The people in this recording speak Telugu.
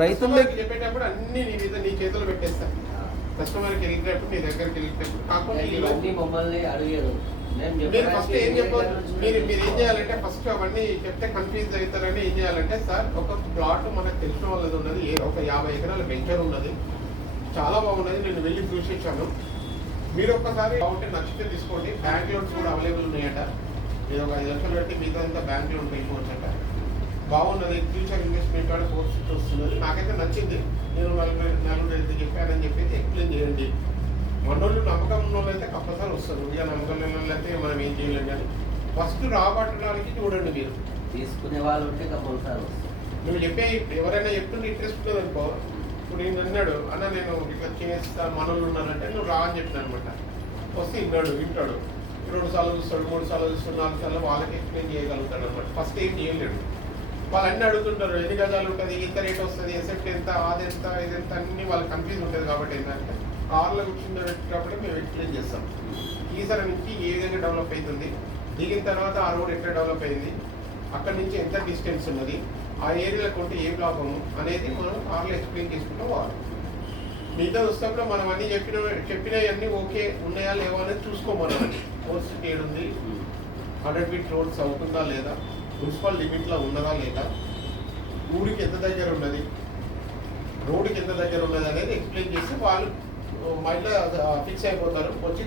రైతులకి చెప్పేటప్పుడు అన్ని నీ చేతులు పెట్టేస్తాను. కస్టమర్కి వెళ్ళేటప్పుడు నీ దగ్గరికి వెళ్ళేటప్పుడు కాకుండా మమ్మల్ని అడిగారు. మీరు ఫస్ట్ ఏం చెప్పారు, మీరు ఏం చేయాలంటే ఫస్ట్ అవన్నీ చెప్తే కన్ఫ్యూజ్ అవుతారని ఏం చేయాలంటే, సార్ ఒక ప్లాట్ మనకు తెలిసిన వాళ్ళది ఉన్నది, ఒక 50 ఎకరాల వెంచర్ ఉన్నది, చాలా బాగున్నది, నేను వెళ్ళి చూసేసాను, మీరు ఒక్కసారి బాగుంటే నచ్చితే తీసుకోండి, బ్యాంక్ లోన్స్ కూడా అవైలబుల్ ఉన్నాయట, నేను ఒక 5 లక్షలు పెట్టి మిగతా అంతా బ్యాంక్ లోన్ అయిపోవచ్చట, బాగున్నది, ఫ్యూచర్ ఇన్వెస్ట్మెంట్ కూడా 4 వస్తున్నది, నాకైతే నచ్చింది, నేను నలుగురు చెప్పానని చెప్పేసి ఎక్స్ప్లెయిన్ చేయండి. మనోళ్ళు నమ్మకం ఉన్న వాళ్ళు అయితే కంపల్సరీ వస్తారు, ఇక నమ్మకం లేని వాళ్ళు అయితే మనం ఏం చేయలేం. కానీ ఫస్ట్ రాబట్టడానికి చూడండి, మీరు తీసుకునే వాళ్ళు ఉంటే కంపల్సరీ వస్తారు. నువ్వు చెప్పే ఎవరైనా చెప్తుంటే ఇంట్రెస్ట్ ఉన్నది అనుకో, ఇప్పుడు నేను అన్నాడు అన్న నేను ఇట్లా చేస్తా మనోళ్ళు ఉన్నానంటే నువ్వు రా అని చెప్పిన అనమాట, వస్తే వింటాడు 2 సార్లు చూస్తాడు, 3 సార్లు చూస్తాడు, 4 సార్లు వాళ్ళకి ఎక్స్ప్లెయిన్ చేయగలుగుతాడు అనమాట. ఫస్ట్ ఏం చేయలేడు, వాళ్ళు అన్నీ అడుగుతుంటారు, ఎన్ని గజాలు ఉంటుంది, ఎంత రేట్ వస్తుంది, ఎసెప్ట్ ఎంత, అదెంత, ఇదెంత, అన్ని వాళ్ళకి కన్ఫ్యూజ్ ఉంటుంది. కాబట్టి ఏంటంటే కార్లో కూర్చున్నప్పుడు మేము ఎక్స్ప్లెయిన్ చేస్తాం, ఈసారి నుంచి ఏ విధంగా డెవలప్ అవుతుంది, దిగిన తర్వాత ఆ రోడ్ ఎట్లా డెవలప్ అయింది, అక్కడి నుంచి ఎంత డిస్టెన్స్ ఉన్నది, ఆ ఏరియాలో కొంటే ఏ లాభము అనేది మనం కార్లో ఎక్స్ప్లెయిన్ చేసుకుంటాం. వాళ్ళు మిగతా వస్తున్నప్పుడు మనం అన్నీ చెప్పినవన్నీ ఓకే ఉన్నాయా లేవా అనేది చూసుకోమన్నాం. కోర్స్ ఏడుంది, 100 ఫీట్ రోడ్స్ అవుతుందా లేదా, మున్సిపల్ లిమిట్లో ఉన్నదా లేదా, ఊరికి ఎంత దగ్గర ఉన్నది, రోడ్డుకి ఎంత దగ్గర ఉన్నది అనేది ఎక్స్ప్లెయిన్ చేసి వాళ్ళు మైండ్లో ఫిక్స్ అయిపోతారు. వచ్చి